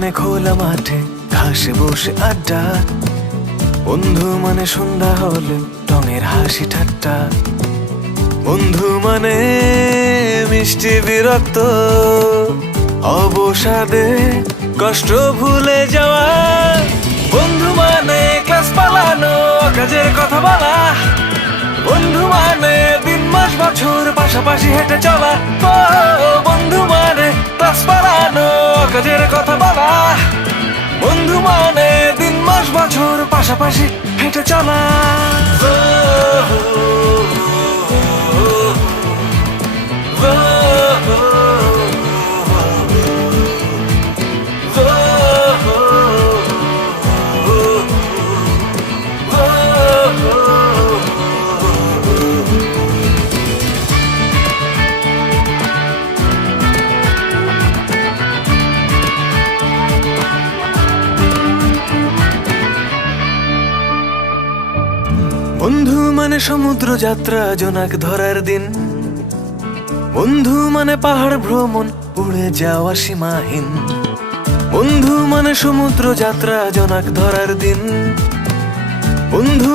মানে খোলা মাঠে ঘাসে বসে আড্ডা, বন্ধু মানে সন্ধ্যা হলে রঙের হাসি ঠাট্টা, বন্ধু মানে মিষ্টি বিরক্ত অবসাদে কষ্ট ভুলে যাওয়া, বন্ধু মানে ক্লাস পালানো কাজের কথা বলা, বন্ধু মানে দিন মাস বছর পাশাপাশি হেঁটে চলা, বন্ধু মানে ক্লাস পালানো কাজের কথা বলা, বন্ধু মানে দিন মাস বছর পাশাপাশি হেঁটে চলা। বন্ধু মানে সমুদ্র যাত্রা জোনাক ধরার দিন, বন্ধু মানে পাহাড় ভ্রমণ উড়ে যাওয়া সীমাহীন, বন্ধু মানে সমুদ্র যাত্রা জোনাক ধরার দিন, বন্ধু